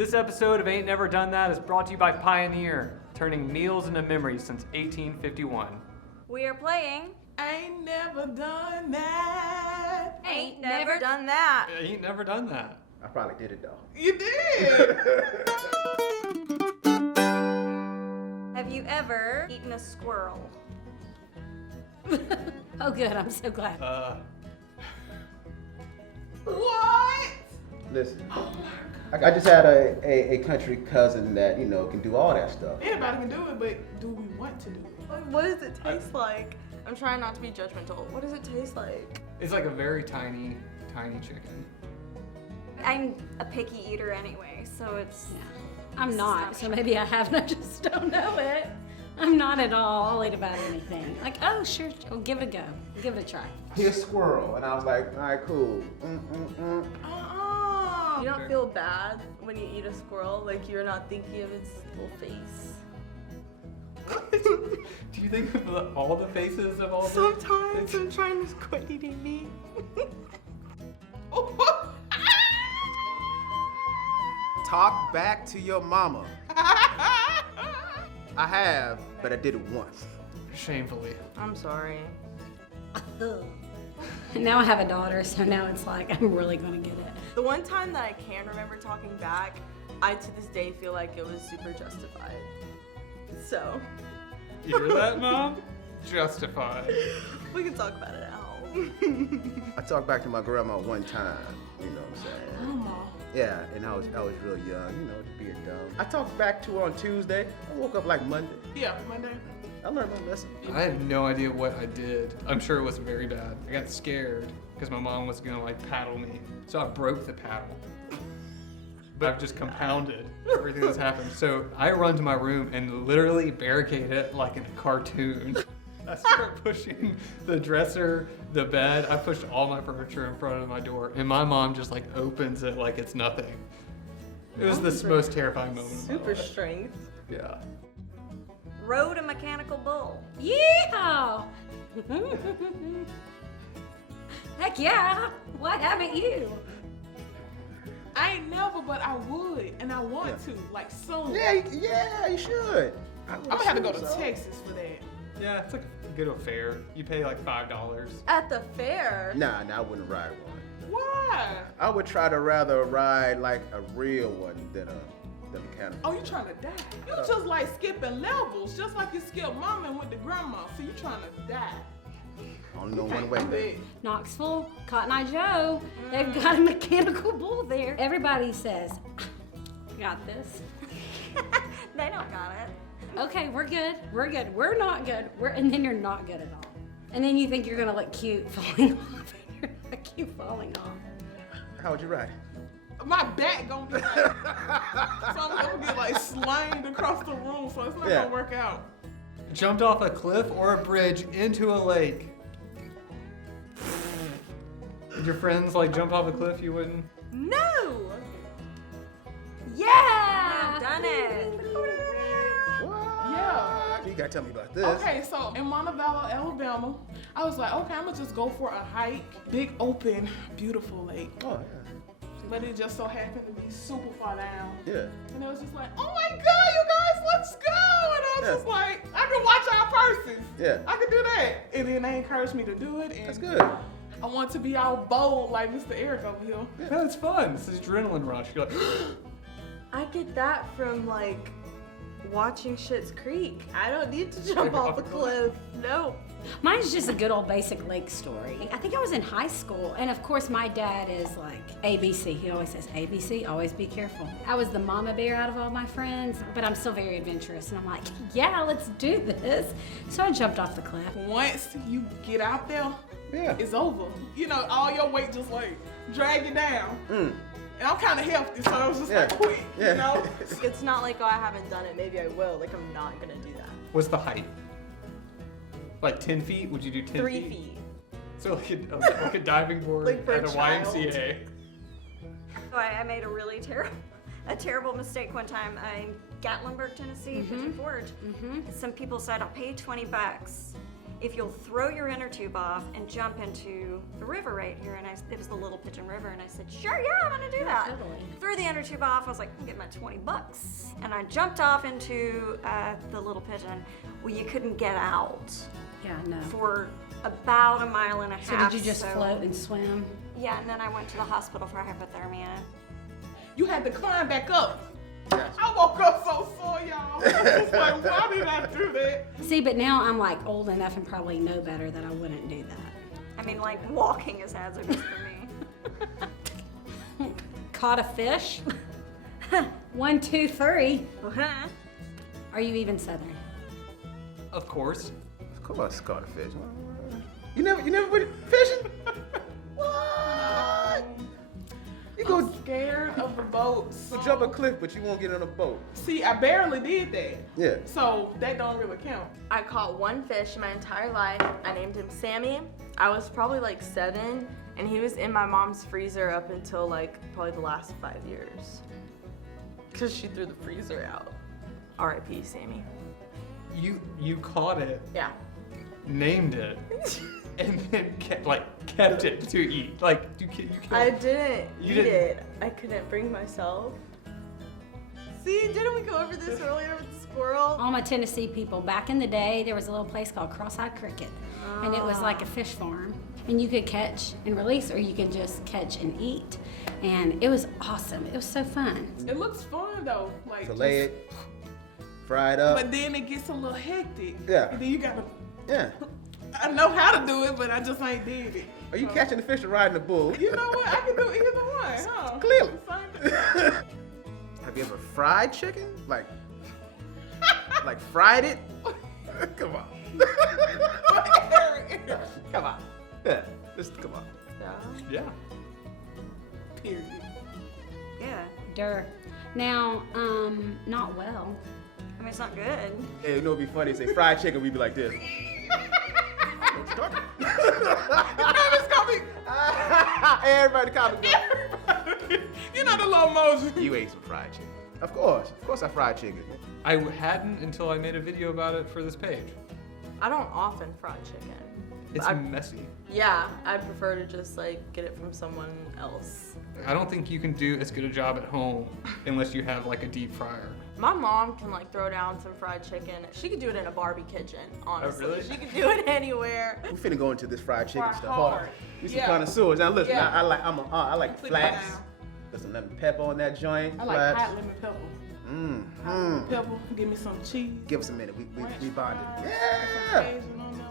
This episode of Ain't Never Done That is brought to you by Pioneer, turning meals into memories since 1851. We are playing Ain't never done that. Ain't Never Done That. Ain't never done that. I probably did it though. You did. Have you ever eaten a squirrel? Oh, good. I'm so glad. What? Listen, I just had a country cousin that, you know, can do all that stuff. Anybody can do it, but do we want to do it? Like, what does it taste like? I'm trying not to be judgmental. What does it taste like? It's like a very tiny, tiny chicken. I'm a picky eater anyway, so it's... Yeah. I'm not, so maybe I haven't. I just don't know it. I'm not at all. I'll eat about anything. Like, oh, sure, well, give it a go. Give it a try. He's a squirrel, and I was like, all right, cool. You don't feel bad when you eat a squirrel, like you're not thinking of its little face. Do you think of all the faces of all the... Sometimes I'm trying to quit eating meat. Talk back to your mama. I have, but I did it once. Shamefully. I'm sorry. Now I have a daughter, so now it's like I'm really gonna get it. The one time that I can remember talking back, I to this day feel like it was super justified. So. You hear that, Mom? Justified. We can talk about it now. I talked back to my grandma one time, you know what I'm saying? Grandma. Yeah, and I was real young, you know, being dumb. I talked back to her on Tuesday. I woke up like Monday. Yeah, Monday. I learned my lesson. I have no idea what I did. I'm sure it was very bad. I got scared because my mom was gonna like paddle me. So I broke the paddle. But I've just compounded everything that's happened. So I run to my room and literally barricade it like in a cartoon. I start pushing the dresser, the bed. I pushed all my furniture in front of my door, and my mom just like opens it like it's nothing. It was the most terrifying moment of my Super life. strength. Yeah. Rode a mechanical bull. Yeehaw! Heck yeah! Why haven't you? I ain't never, but I would, and I want to, like soon. Yeah, you should. I'm gonna have to go to Texas for that. Yeah, it's like a good affair. You pay like $5. At the fair. Nah, I wouldn't ride one. Why? I would try to rather ride like a real one than a mechanical. Oh, you trying to die? You just like skipping levels, just like you skipped mom and went to grandma. So you trying to die? Only know one Can't way, do man. it. Knoxville, Cotton Eye Joe, they've got a mechanical bull there. Everybody says, got this. They don't got it. Okay, we're good. We're good. We're not good. And then you're not good at all. And then you think you're gonna look cute falling off, and you're not cute falling off. How would you ride? My back gonna be like, so I'm gonna get like slammed across the room, so it's not Yeah. gonna work out. Jumped off a cliff or a bridge into a lake. Did your friends like jump off a cliff? You wouldn't? No! Yeah! I've done it. Yeah. You gotta tell me about this. Okay, so in Montevallo, Alabama, I was like, okay, I'm gonna just go for a hike. Big open, beautiful lake. Oh, But it just so happened to be super far down. yeah. And it was just like, oh my God, you guys, let's go. And I was Yeah. just like, I can watch our purses. Yeah. I can do that. And then they encouraged me to do it. And That's good. I want to be all bold like Mr. Eric over here. No, it's fun. It's this adrenaline rush. You're like, I get that from like watching Schitt's Creek. I don't need to jump off a cliff. No. Mine's just a good old basic lake story. I think I was in high school, and of course my dad is like ABC. He always says ABC, always be careful. I was the mama bear out of all my friends, but I'm still very adventurous, and I'm like, yeah, let's do this. So I jumped off the cliff. Once you get out there, Yeah. it's over. You know, all your weight just like drag you down. Mm. And I'm kind of healthy, so it was just Yeah. like quick, Yeah. you know? It's not like, oh, I haven't done it. Maybe I will. Like, I'm not gonna do that. what's the height? Like 10 feet? Would you do 10 3 feet. So like a diving board Like for at a a child. YMCA. So I made a really terrible mistake one time in Gatlinburg, Tennessee, Pigeon Forge. Some people said, I'll pay you $20 if you'll throw your inner tube off and jump into the river right here. And it was the Little Pigeon River. And I said, sure, yeah, I'm gonna do that. Totally. Threw the inner tube off. I was like, I'm getting my $20. And I jumped off into the Little Pigeon. Well, you couldn't get out Yeah, no. for about a mile and a So half. did you just float and swim? Yeah, and then I went to the hospital for hypothermia. You had to climb back up. Yes. I woke up so sore, y'all. I was like, why did I do that? See, but now I'm like old enough and probably know better that I wouldn't do that. I mean, like, walking is hazardous for me. Caught a fish? 1, 2, 3. Uh-huh. Are you even Southern? Of course. Of course, caught a fish. You never went fishing? What? You go I'm scared of the boats. jump a cliff, but you won't get on a boat. See, I barely did that. Yeah. So that don't really count. I caught one fish my entire life. I named him Sammy. I was probably like 7, and he was in my mom's freezer up until like probably the last 5 years. Cause she threw the freezer out. R.I.P. Sammy. You caught it, Yeah. named it, and then kept it to eat. Like you I killed. didn't You eat didn't- it. I couldn't bring myself. See, didn't we go over this earlier with the squirrel? All my Tennessee people, back in the day, there was a little place called Cross-Eyed Cricket. And it was like a fish farm. And you could catch and release, or you could just catch and eat. And it was awesome. It was so fun. It looks fun though. Like Fillet just- it, fry it up. But then it gets a little hectic. Yeah. And then you gotta. Yeah. I know how to do it, but I just ain't did it. Are you catching the fish or riding the bull? You know what? I can do either one, huh? Clearly. Same thing. Have you ever fried chicken? Like fried it? Come on. Come on. Yeah. Just come on. Yeah. Yeah. Period. Yeah. Durr. Now, not well. I mean, it's not good. Hey, you know what'd be funny? Say fried chicken, we'd be like this. Everybody comment. You know the little emoji. You ate some fried chicken. Of course I fried chicken. I hadn't until I made a video about it for this page. I don't often fry chicken. It's I- messy. Yeah, I prefer to just like get it from someone else. I don't think you can do as good a job at home unless you have like a deep fryer. My mom can like throw down some fried chicken. She could do it in a Barbie kitchen, honestly. really? She could do it anywhere. We finna go into this fried chicken Fried stuff. hard. We some Yeah. connoisseurs. Now listen, Yeah. I like Put it flats. down. Put some lemon pepper on that joint. I like flats. hot lemon pepper. Hot lemon pepper. Give me some cheese. Give us a minute. We French bonded. fries, Yeah. some Cajun on there.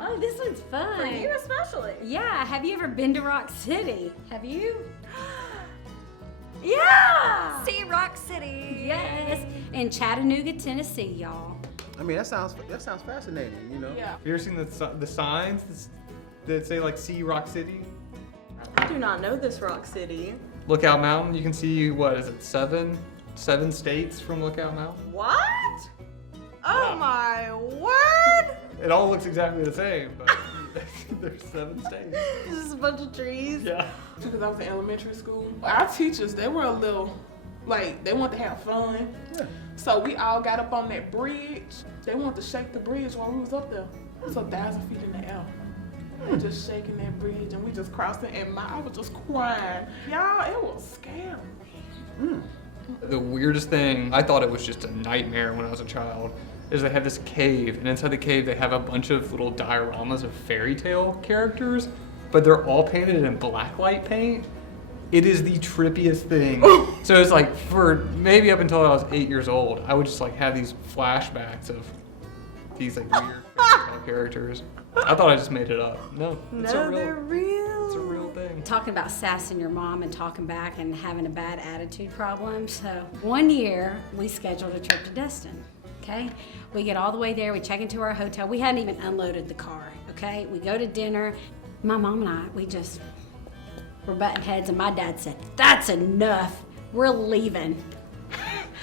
Oh. Oh, this one's fun. For you especially. Yeah, have you ever been to Rock City? Have you? Yeah! See Rock City. Yes. In Chattanooga, Tennessee, y'all. I mean, that sounds fascinating. You know. Yeah. Have you ever seen the signs that say like "See Rock City"? I do not know this Rock City. Lookout Mountain. You can see what is it? Seven states from Lookout Mountain. What? Oh my word! It all looks exactly the same, but there's 7 states. It's just a bunch of trees. Yeah. Because I was in elementary school. Our teachers, they were a little, like, they wanted to have fun. Yeah. So we all got up on that bridge. They wanted to shake the bridge while we was up there. It was 1,000 feet in the air. We were just shaking that bridge and we just crossed it and I was just crying. Y'all, it was scary. The weirdest thing, I thought it was just a nightmare when I was a child, is they have this cave, and inside the cave they have a bunch of little dioramas of fairy tale characters, but they're all painted in blacklight paint. It is the trippiest thing. So it's like, for maybe up until I was 8 years old, I would just like have these flashbacks of these like weird fairy tale characters. I thought I just made it up. No, it's No, a they're real, real. it's a real thing. Talking about sassing your mom and talking back and having a bad attitude problem. So one year we scheduled a trip to Destin. Okay, we get all the way there. We check into our hotel. We hadn't even unloaded the car. Okay, we go to dinner. My mom and I, we're butting heads, and my dad said, "That's enough. We're leaving."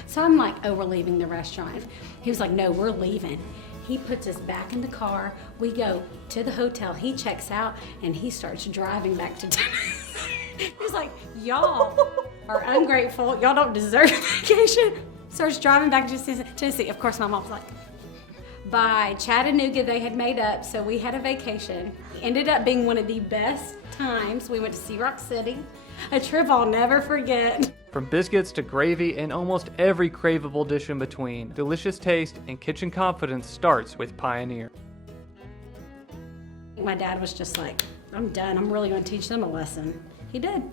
So I'm like, "Oh, we're leaving the restaurant." He was like, "No, we're leaving." He puts us back in the car. We go to the hotel. He checks out, and he starts driving back to Tennessee. He's like, "Y'all are ungrateful. Y'all don't deserve a vacation." Starts driving back to Tennessee. Of course, my mom's like, by Chattanooga. They had made up, so we had a vacation. Ended up being one of the best times. We went to Sea Rock City, a trip I'll never forget. From biscuits to gravy and almost every craveable dish in between, delicious taste and kitchen confidence starts with Pioneer. My dad was just like, I'm done. I'm really going to teach them a lesson. He did.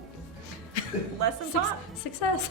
Lesson taught. Success.